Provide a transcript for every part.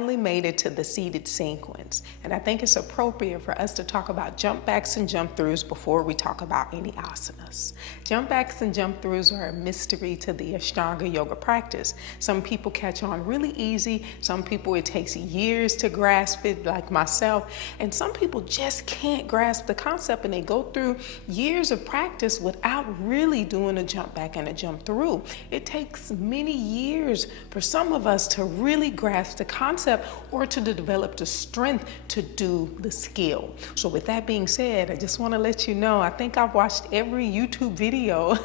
finally made it to the seated sequence, and I think it's appropriate for us to talk about jump backs and jump throughs before we talk about any asanas. Jump backs and jump throughs are a mystery to the Ashtanga yoga practice. Some people catch on really easy, some people it takes years to grasp it, like myself, and some people just can't grasp the concept and they go through years of practice without really doing a jump back and a jump through. It takes many years for some of us to really grasp the concept or to develop the strength to do the skill. So with that being said, I just want to let you know, I think I've watched every YouTube video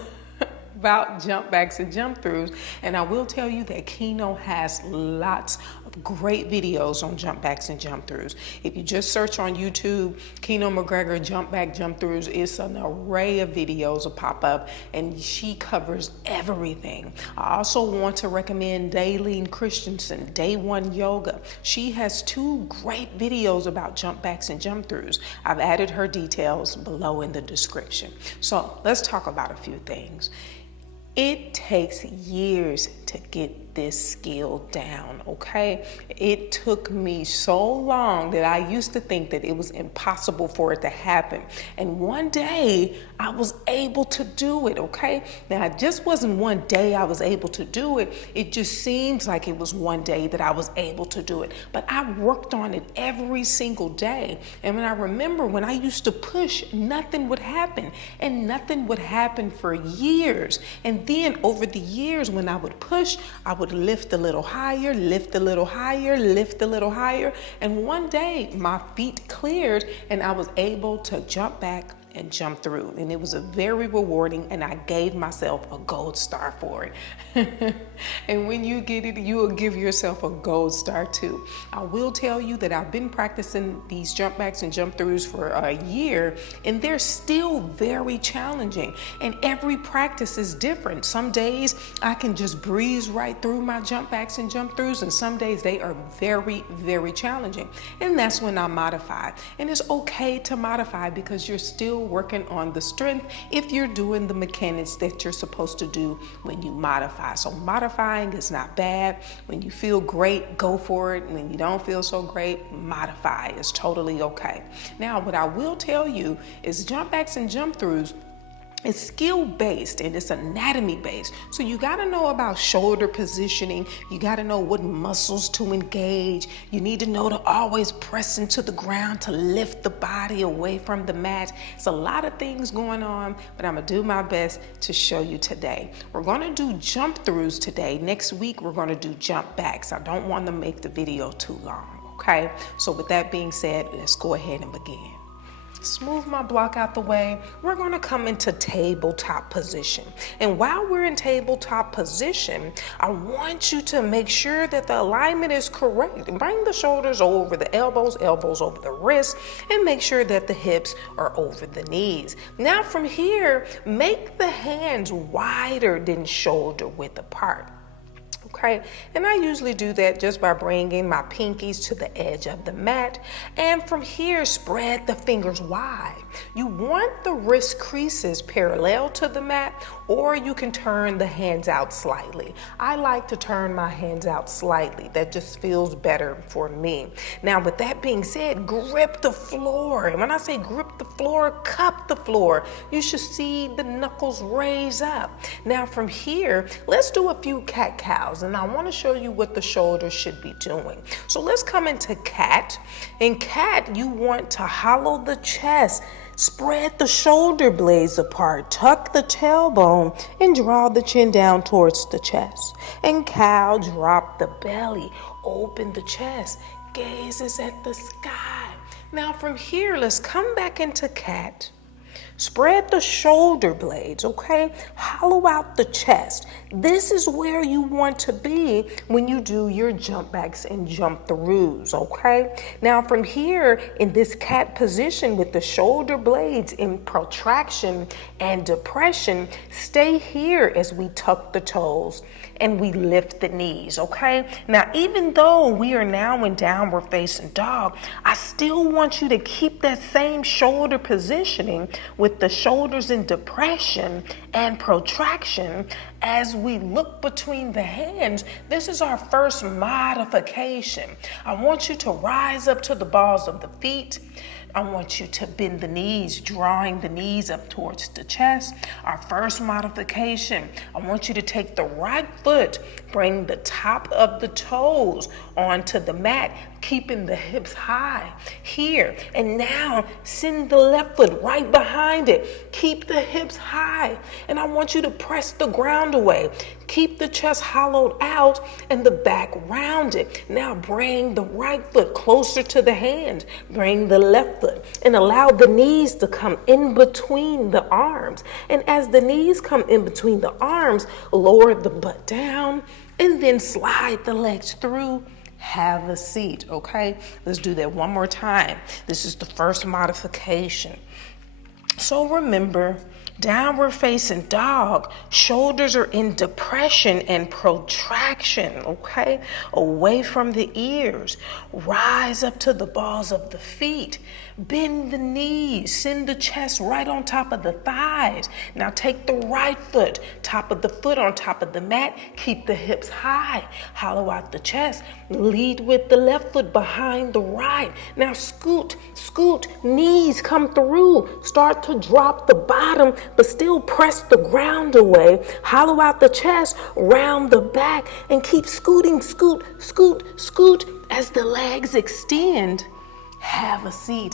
about jump backs and jump throughs, and I will tell you that Kino has lots of great videos on jump backs and jump throughs. If you just search on YouTube, Kino MacGregor jump back, jump throughs, it's an array of videos will pop up, and she covers everything. I also want to recommend Daylene Christensen, Day One Yoga. She has 2 great videos about jump backs and jump throughs. I've added her details below in the description. So let's talk about a few things. It takes years to get this skill down, okay? It took me so long that I used to think that it was impossible for it to happen. And one day I was able to do it, okay? Now, it just wasn't one day I was able to do it. It just seems like it was one day that I was able to do it. But I worked on it every single day. And when I remember when I used to push, nothing would happen. And nothing would happen for years. And then over the years when I would push, I would lift a little higher, lift a little higher, lift a little higher. And one day my feet cleared and I was able to jump back and jump through. And it was a very rewarding, and I gave myself a gold star for it. And when you get it, you will give yourself a gold star too. I will tell you that I've been practicing these jump backs and jump throughs for a year, and they're still very challenging. And every practice is different. Some days I can just breeze right through my jump backs and jump throughs, and some days they are very, very challenging. And that's when I modify. And it's okay to modify because you're still working on the strength if you're doing the mechanics that you're supposed to do when you modify. So modifying is not bad. When you feel great, go for it. And when you don't feel so great, modify. It's totally okay. Now, what I will tell you is jump backs and jump throughs, it's skill-based and it's anatomy-based. So you gotta know about shoulder positioning. You gotta know what muscles to engage. You need to know to always press into the ground to lift the body away from the mat. It's a lot of things going on, but I'm gonna do my best to show you today. We're gonna do jump throughs today. Next week, we're gonna do jump backs. I don't wanna make the video too long, okay? So with that being said, let's go ahead and begin. Smooth my block out the way. We're going to come into tabletop position. And while we're in tabletop position, I want you to make sure that the alignment is correct. Bring the shoulders over the elbows, elbows over the wrists, and make sure that the hips are over the knees. Now from here, make the hands wider than shoulder width apart. Okay, and I usually do that just by bringing my pinkies to the edge of the mat, and from here spread the fingers wide. You want the wrist creases parallel to the mat, or you can turn the hands out slightly. I like to turn my hands out slightly. That just feels better for me. Now with that being said, grip the floor. And when I say grip the floor, cup the floor. You should see the knuckles raise up. Now from here, let's do a few cat-cows. And I want to show you what the shoulders should be doing. So let's come into cat. In cat, you want to hollow the chest, spread the shoulder blades apart, tuck the tailbone, and draw the chin down towards the chest. In cow, drop the belly, open the chest, gazes at the sky. Now from here, let's come back into cat. Spread the shoulder blades, okay? Hollow out the chest. This is where you want to be when you do your jump backs and jump throughs, okay? Now from here, in this cat position with the shoulder blades in protraction and depression, stay here as we tuck the toes and we lift the knees, okay? Now, even though we are now in downward facing dog, I still want you to keep that same shoulder positioning with the shoulders in depression and protraction as we look between the hands. This is our first modification. I want you to rise up to the balls of the feet. I want you to bend the knees, drawing the knees up towards the chest. Our first modification, I want you to take the right foot, bring the top of the toes onto the mat, keeping the hips high here. And now send the left foot right behind it. Keep the hips high. And I want you to press the ground away. Keep the chest hollowed out and the back rounded. Now bring the right foot closer to the hand. Bring the left foot and allow the knees to come in between the arms. And as the knees come in between the arms, lower the butt down and then slide the legs through. Have a seat, okay? Let's do that one more time. This is the first modification. So remember, downward facing dog, shoulders are in depression and protraction, okay? Away from the ears. Rise up to the balls of the feet. Bend the knees. Send the chest right on top of the thighs. Now take the right foot, top of the foot on top of the mat. Keep the hips high. Hollow out the chest. Lead with the left foot behind the right. Now scoot, scoot. Knees come through. Start to drop the bottom, but still press the ground away. Hollow out the chest, round the back, and keep scooting, scoot, scoot, scoot as the legs extend. Have a seat.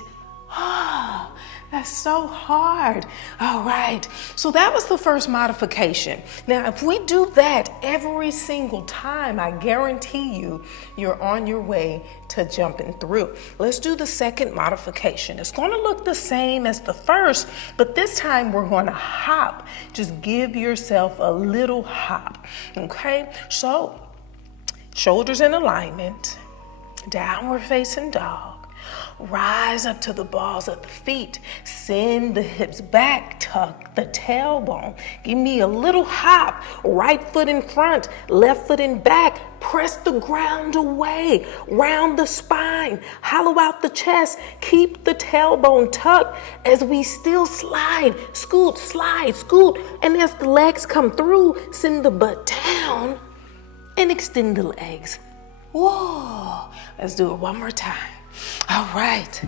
Ah, that's so hard. All right, so that was the first modification. Now, if we do that every single time, I guarantee you, you're on your way to jumping through. Let's do the second modification. It's going to look the same as the first, but this time we're going to hop. Just give yourself a little hop, okay? So, shoulders in alignment, downward facing dog. Rise up to the balls of the feet. Send the hips back. Tuck the tailbone. Give me a little hop. Right foot in front, left foot in back. Press the ground away. Round the spine. Hollow out the chest. Keep the tailbone tucked as we still slide. Scoot, slide, scoot. And as the legs come through, send the butt down and extend the legs. Whoa. Let's do it one more time. All right.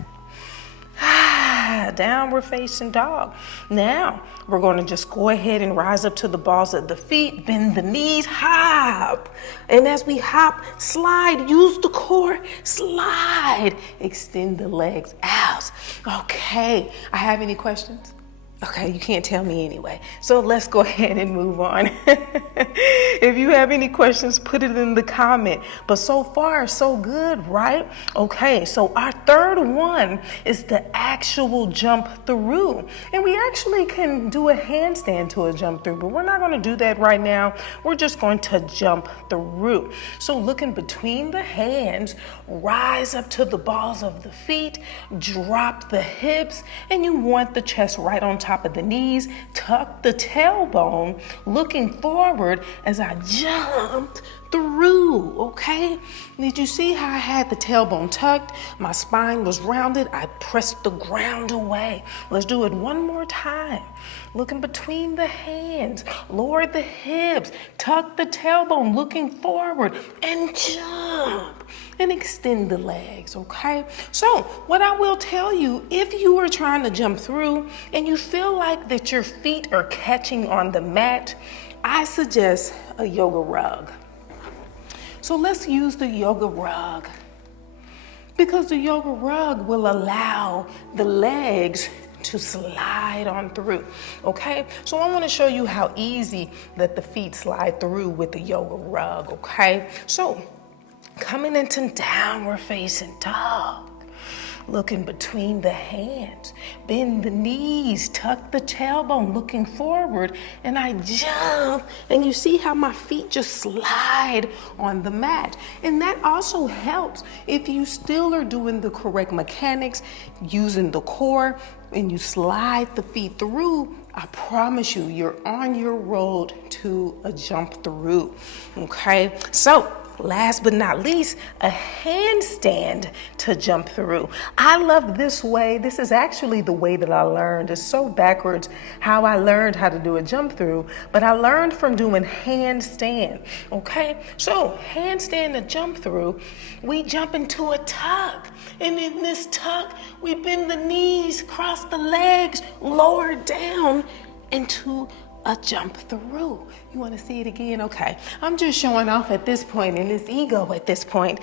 Downward facing dog. Now we're going to just go ahead and rise up to the balls of the feet, bend the knees, hop. And as we hop, slide, use the core, slide, extend the legs out. Okay, I have any questions? Okay, you can't tell me anyway. So let's go ahead and move on. If you have any questions, put it in the comment. But so far, so good, right? Okay, so our third one is the actual jump through. And we actually can do a handstand to a jump through, but we're not going to do that right now. We're just going to jump through. So looking between the hands, rise up to the balls of the feet, drop the hips, and you want the chest right on top of the knees. Tuck the tailbone, looking forward as I jumped through, okay? Did you see how I had the tailbone tucked? My spine was rounded. I pressed the ground away. Let's do it one more time. Looking between the hands, lower the hips, tuck the tailbone, looking forward, and jump and extend the legs, okay? So what I will tell you, if you are trying to jump through and you feel like that your feet are catching on the mat, I suggest a yoga rug. So let's use the yoga rug, because the yoga rug will allow the legs to slide on through, okay? So I want to show you how easy that the feet slide through with the yoga rug, okay? So coming into downward facing dog, looking between the hands, bend the knees, tuck the tailbone, looking forward, and I jump, and you see how my feet just slide on the mat. And that also helps if you still are doing the correct mechanics, using the core, and you slide the feet through. I promise you, you're on your road to into a jump through. Okay, so last but not least, a handstand to jump through. I love this way. This is actually the way that I learned. It's so backwards how I learned how to do a jump through, but I learned from doing handstand. Okay, so handstand to jump through, we jump into a tuck. And in this tuck, we bend the knees, cross the legs, lower down into a jump through. You want to see it again? Okay. I'm just showing off at this point and this ego at this point.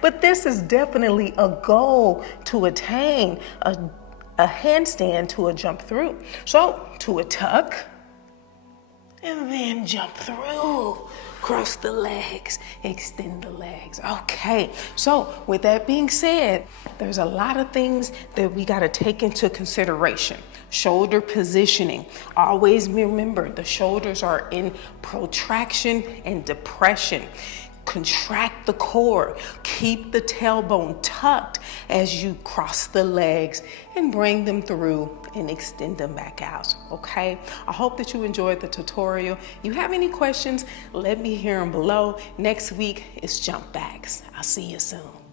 But this is definitely a goal to attain, a handstand to a jump through. So to a tuck and then jump through. Cross the legs, extend the legs. Okay, so with that being said, there's a lot of things that we got to take into consideration. Shoulder positioning. Always remember the shoulders are in protraction and depression. Contract the core. Keep the tailbone tucked as you cross the legs and bring them through and extend them back out. Okay? I hope that you enjoyed the tutorial. You have any questions, let me hear them below. Next week is jump backs. I'll see you soon.